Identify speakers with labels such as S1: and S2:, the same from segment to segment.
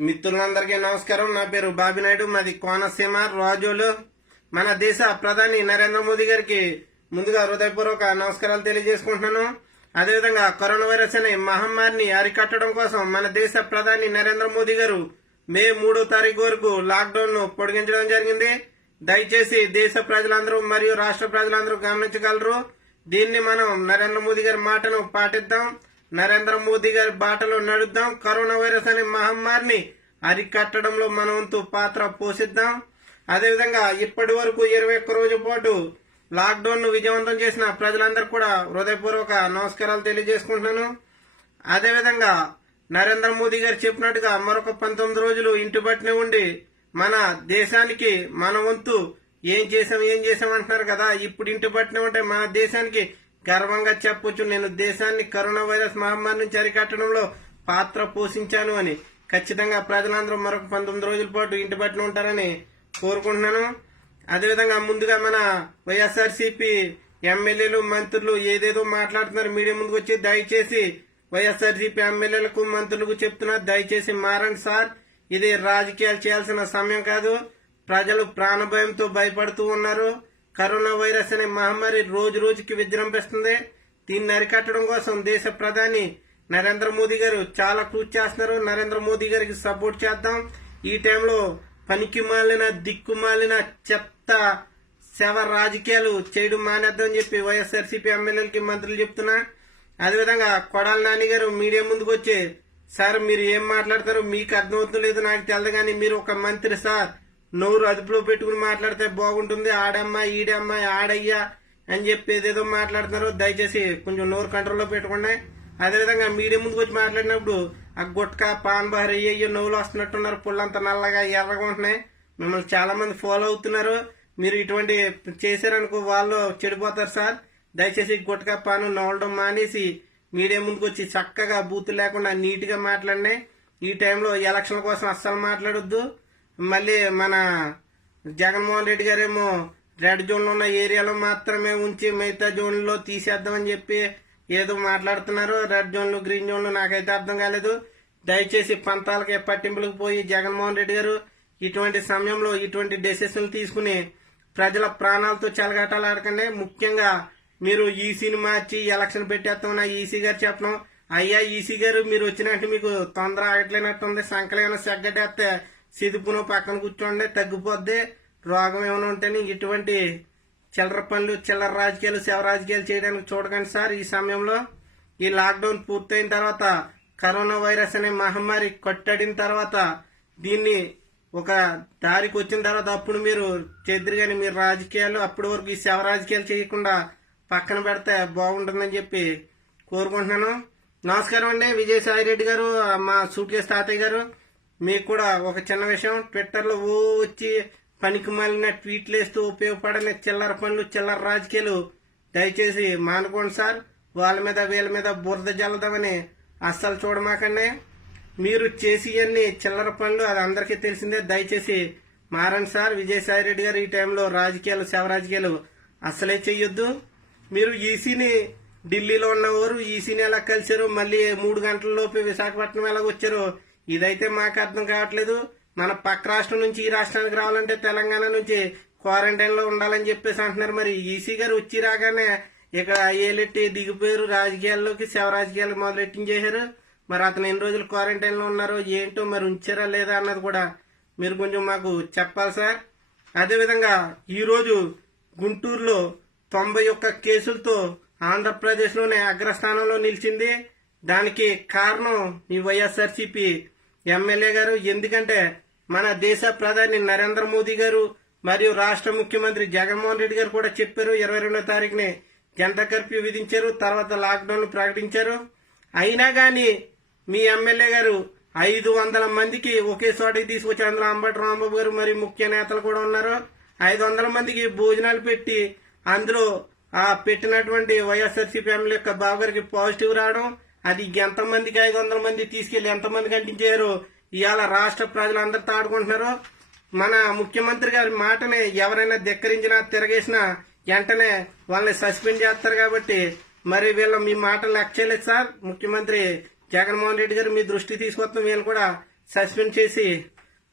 S1: మిత్రులందరికీ నమస్కారం. నా పేరు బాబినాయుడు మాది కోనసీమ రాజోలు. మన దేశ ప్రధాని నరేంద్ర మోదీ గారికి ముందుగా హృదయపూర్వక నమస్కారాలు తెలియజేసుకుంటున్నాను. అదేవిధంగా కరోనా వైరస్ అనే మహమ్మారిని అరికట్టడం కోసం మన దేశ ప్రధాని నరేంద్ర మోదీ గారు మే మూడో తారీఖు వరకు లాక్డౌన్ను పొడిగించడం జరిగింది. దయచేసి దేశ ప్రజలందరూ మరియు రాష్ట్ర ప్రజలందరూ గమనించగలరు. దీన్ని మనం నరేంద్ర మోదీ గారి మాటను పాటిద్దాం. నరేంద్ర మోదీ గారి బాటలో నడుద్దాం. కరోనా వైరస్ అనే మహమ్మారిని అరికట్టడంలో మన వంతు పాత్ర పోషిద్దాం. అదేవిధంగా ఇప్పటి వరకు ఇరవై ఒక్క రోజు పాటు లాక్డౌన్ను విజయవంతం చేసిన ప్రజలందరూ కూడా హృదయపూర్వక నమస్కారాలు తెలియజేసుకుంటున్నాను. అదేవిధంగా నరేంద్ర మోదీ గారు చెప్పినట్టుగా మరొక పంతొమ్మిది రోజులు ఇంటి బట్టినే ఉండి మన దేశానికి మన వంతు ఏం చేసాం ఏం చేసాం అంటున్నారు కదా. ఇప్పుడు ఇంటి బట్టినే ఉంటే మన దేశానికి గర్వంగా చెప్పొచ్చు నేను దేశాన్ని కరోనా వైరస్ మహమ్మారి నుంచి అరికట్టడంలో పాత్ర పోషించాను అని. ఖచ్చితంగా ప్రజలందరూ మరొక పంతొమ్మిది రోజుల పాటు ఇంటి బట్టిన ఉంటారని కోరుకుంటున్నాను. అదేవిధంగా ముందుగా మన వైఎస్ఆర్సీపీ ఎమ్మెల్యేలు మంత్రులు ఏదేదో మాట్లాడుతున్నారు మీడియా ముందుకు వచ్చి దయచేసి వైఎస్ఆర్సీపీ ఎమ్మెల్యేలకు మంత్రులకు చెప్తున్నా దయచేసి మారండి సార్. ఇది రాజకీయాలు చేయాల్సిన సమయం కాదు. ప్రజలు ప్రాణభయంతో భయపడుతూ ఉన్నారు. కరోనా వైరస్ అనే మహమ్మారి రోజు రోజుకి విజృంభిస్తుంది దీన్ని అరికట్టడం కోసం దేశ ప్రధాని నరేంద్ర మోదీ గారు చాలా కృషి చేస్తున్నారు. నరేంద్ర మోదీ గారికి సపోర్ట్ చేద్దాం. ఈ టైంలో పనికి మాలిన దిక్కు మాలిన చెత్త శవ రాజకీయాలు చేయడం మానేద్దామని చెప్పి వైఎస్ఆర్సీపీ ఎమ్మెల్యేలకి మంత్రులు చెప్తున్నా. అదేవిధంగా కొడాల నాని గారు మీడియా ముందుకు వచ్చి సార్ మీరు ఏం మాట్లాడతారు మీకు అర్థమవుతుందో లేదు నాకు తెలదు కానీ మీరు ఒక మంత్రి సార్. నోరు అదుపులో పెట్టుకుని మాట్లాడితే బాగుంటుంది. ఆడమ్మా ఈడమ్మా ఆడయ్యా అని చెప్పి ఏదేదో మాట్లాడుతున్నారు దయచేసి కొంచెం నోరు కంట్రోల్లో పెట్టుకోండి. అదేవిధంగా మీడియం ముందుకు వచ్చి మాట్లాడినప్పుడు ఆ గుట్క పాన్ బహర్ అయ్యో నవ్వులు వస్తున్నట్టున్నారు. పుల్లంతా నల్లగా ఎర్రగా ఉంటున్నాయి. మిమ్మల్ని చాలా మంది ఫాలో అవుతున్నారు. మీరు ఇటువంటి చేశారనుకో వాళ్ళు చెడిపోతారు సార్. దయచేసి గుట్కా పాను నవ్వడం మానేసి మీడియం ముందుకు వచ్చి చక్కగా బూత్ లేకుండా నీట్గా మాట్లాడినాయి ఈ టైంలో ఎలక్షన్ కోసం అస్సలు మాట్లాడొద్దు. మళ్ళీ మన జగన్మోహన్ రెడ్డి గారేమో రెడ్ జోన్లో ఉన్న ఏరియాలో మాత్రమే ఉంచి మిగతా జోన్లో తీసేద్దామని చెప్పి ఏదో మాట్లాడుతున్నారు. రెడ్ జోన్లు గ్రీన్ జోన్లు నాకైతే అర్థం కాలేదు. దయచేసి పంతాలకి పట్టింపులకు పోయి జగన్మోహన్ రెడ్డి గారు ఇటువంటి సమయంలో ఇటువంటి డెసిషన్లు తీసుకుని ప్రజల ప్రాణాలతో చెలగాటాలు ఆడకండి. ముఖ్యంగా మీరు ఈసీని మార్చి ఎలక్షన్ పెట్టేస్తామని ఈసీ గారు చెప్పడం. అయ్యా ఈసీ గారు మీరు వచ్చినట్టు మీకు తొందర ఆగట్లేనట్టుంది. సంకలైన సెగ్గటేస్తే సిదుపును పక్కన కూర్చోండి తగ్గిపోద్ది. రోగం ఏమైనా ఉంటేనే ఇటువంటి చిల్లర పనులు చిల్లర రాజకీయాలు శవ రాజకీయాలు చేయడానికి చూడకండి సార్. ఈ సమయంలో ఈ లాక్డౌన్ పూర్తయిన తర్వాత కరోనా వైరస్ అనే మహమ్మారి కొట్టడిన తర్వాత దీన్ని ఒక దారికి వచ్చిన తర్వాత అప్పుడు మీరు చెద్దరు కానీ మీరు రాజకీయాలు అప్పటి వరకు ఈ శవ రాజకీయాలు చేయకుండా పక్కన పెడితే బాగుంటుందని చెప్పి కోరుకుంటున్నాను. నమస్కారం అండి. విజయసాయి రెడ్డి గారు మా సూట్ తాతయ్య గారు మీకు కూడా ఒక చిన్న విషయం ట్విట్టర్లో ఓ వచ్చి పనికి మాలిన ట్వీట్లు వేస్తూ ఉపయోగపడని చిల్లర పనులు చిల్లర రాజకీయాలు దయచేసి మానుకోండి సార్. వాళ్ళ మీద వీళ్ళ మీద బురద జల్లదామని అస్సలు చూడమాకండి. మీరు చేసి అన్ని చిల్లర పనులు అది అందరికీ తెలిసిందే. దయచేసి మారండి సార్. విజయసాయి రెడ్డి గారు ఈ టైంలో రాజకీయాలు శవ రాజకీయాలు అస్సలే చెయ్యొద్దు. మీరు ఈసీని ఢిల్లీలో ఉన్నవారు ఈసీని ఎలా కలిసారు మళ్ళీ మూడు గంటల లోపు విశాఖపట్నం ఎలా వచ్చారు ఇదైతే మాకు అర్థం కావట్లేదు. మన పక్క రాష్ట్రం నుంచి ఈ రాష్ట్రానికి రావాలంటే తెలంగాణ నుంచి క్వారంటైన్లో ఉండాలని చెప్పేసి అంటున్నారు. మరి ఈసీ గారు వచ్చి రాగానే ఇక్కడ ఏలెట్టి దిగిపోయారు. రాజకీయాల్లోకి శవ రాజకీయాలు మొదలెట్టించేశారు మరి అతను ఎన్ని రోజులు క్వారంటైన్లో ఉన్నారో ఏంటో మరి ఉంచారా లేదా అన్నది కూడా మీరు కొంచెం మాకు చెప్పాలి సార్. అదేవిధంగా ఈరోజు గుంటూరులో తొంభై ఒక్క కేసులతో ఆంధ్రప్రదేశ్లోనే అగ్రస్థానంలో నిలిచింది. దానికి కారణం ఈ వైఎస్ఆర్సీపీ ఎమ్మెల్యే గారు ఎందుకంటే మన దేశ ప్రధాని నరేంద్ర మోదీ గారు మరియు రాష్ట్ర ముఖ్యమంత్రి జగన్మోహన్ రెడ్డి గారు కూడా చెప్పారు ఇరవై రెండో తారీఖుని గంట కర్ఫ్యూ విధించారు తర్వాత లాక్డౌన్ ప్రకటించారు. అయినా కానీ మీ ఎమ్మెల్యే గారు ఐదు వందల మందికి ఒకే చోటకి తీసుకొచ్చి అందులో అంబటి రాంబాబు గారు మరియు ముఖ్య నేతలు కూడా ఉన్నారు. ఐదు వందల మందికి భోజనాలు పెట్టి అందులో ఆ పెట్టినటువంటి వైఎస్ఆర్సీపీ ఎమ్మెల్యే యొక్క బాబు గారికి పాజిటివ్ రావడం అది ఎంతమందికి ఐదు వందల మంది తీసుకెళ్ళి ఎంతమందికి అంటించారు? ఇవాళ రాష్ట్ర ప్రజలందరితో ఆడుకుంటున్నారు. మన ముఖ్యమంత్రి గారి మాటని ఎవరైనా ధిక్కరించినా తిరగేసినా వెంటనే వాళ్ళని సస్పెండ్ చేస్తారు కాబట్టి మరి వీళ్ళ మీ మాటలు లెక్క చేయలేదు సార్. ముఖ్యమంత్రి జగన్మోహన్ రెడ్డి గారు మీ దృష్టి తీసుకొస్తాం వీళ్ళు కూడా సస్పెండ్ చేసి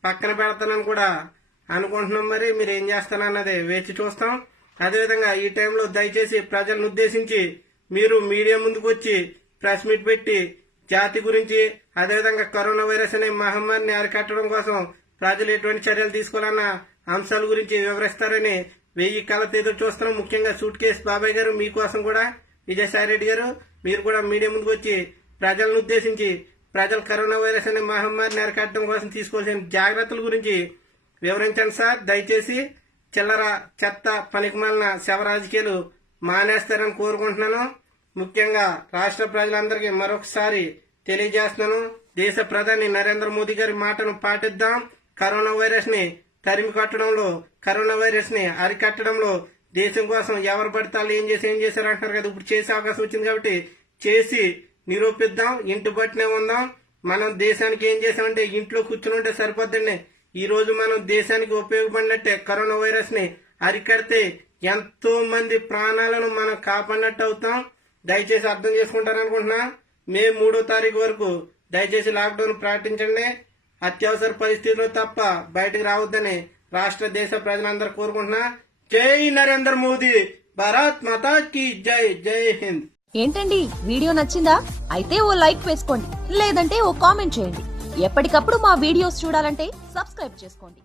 S1: పక్కన పెడతానని కూడా అనుకుంటున్నాం మరి. మీరు ఏం చేస్తానన్నది వేచి చూస్తాం. అదేవిధంగా ఈ టైంలో దయచేసి ప్రజలను ఉద్దేశించి మీరు మీడియా ముందుకు వచ్చి ప్రెస్ మీట్ పెట్టి జాతి గురించి అదేవిధంగా కరోనా వైరస్ అనే మహమ్మారిని అరికట్టడం కోసం ప్రజలు ఎటువంటి చర్యలు తీసుకోవాలన్న అంశాల గురించి వివరిస్తారని వెయ్యి కళ్ళతో ఎదురు చూస్తున్నాం. ముఖ్యంగా సూట్ కేసు బాబాయ్ గారు మీకోసం కూడా విజయసాయి రెడ్డి గారు మీరు కూడా మీడియా ముందుకు వచ్చి ప్రజలను ఉద్దేశించి ప్రజలు కరోనా వైరస్ అనే మహమ్మారిని అరికట్టడం కోసం తీసుకోవాల్సిన జాగ్రత్తల గురించి వివరించండి సార్. దయచేసి చిల్లర చెత్త పనికిమాలిన శవ రాజకీయాలు మానేస్తారని కోరుకుంటున్నాను. ముఖ్యంగా రాష్ట్ర ప్రజలందరికీ మరొకసారి తెలియజేస్తున్నాను. దేశ ప్రధాని నరేంద్ర మోదీ గారి మాటను పాటిద్దాం. కరోనా వైరస్ని తరిమి కట్టడంలో కరోనా వైరస్ని అరికట్టడంలో దేశం కోసం ఎవరు పడితే వాళ్ళు ఏం చేసి ఏం చేశారు అంటున్నారు కదా ఇప్పుడు చేసే అవకాశం వచ్చింది కాబట్టి చేసి నిరూపిద్దాం. ఇంటి బట్టినే ఉందాం. మనం దేశానికి ఏం చేసామంటే ఇంట్లో కూర్చుని ఉంటే సరిపోద్దండి. ఈ రోజు మనం దేశానికి ఉపయోగపడినట్టే కరోనా వైరస్ని అరికడితే ఎంతో మంది ప్రాణాలను మనం కాపాడినట్టు అవుతాం. దయచేసి అర్థం చేసుకుంటారనుకుంటున్నా. మే మూడో తారీఖు వరకు దయచేసి లాక్డౌన్ ప్రకటించండి అత్యవసర పరిస్థితుల్లో తప్ప బయటకు రావద్దని రాష్ట్ర దేశ ప్రజలందరూ కోరుకుంటున్నా. జై నరేంద్ర మోదీ భారత్ మాతా కీ జై జై హింద్. ఏంటండి? వీడియో నచ్చిందా? అయితే ఓ లైక్ వేసుకోండి. లేదంటే ఓ కామెంట్ చేయండి. ఎప్పటికప్పుడు మా వీడియోస్ చూడాలంటే సబ్స్క్రైబ్ చేసుకోండి.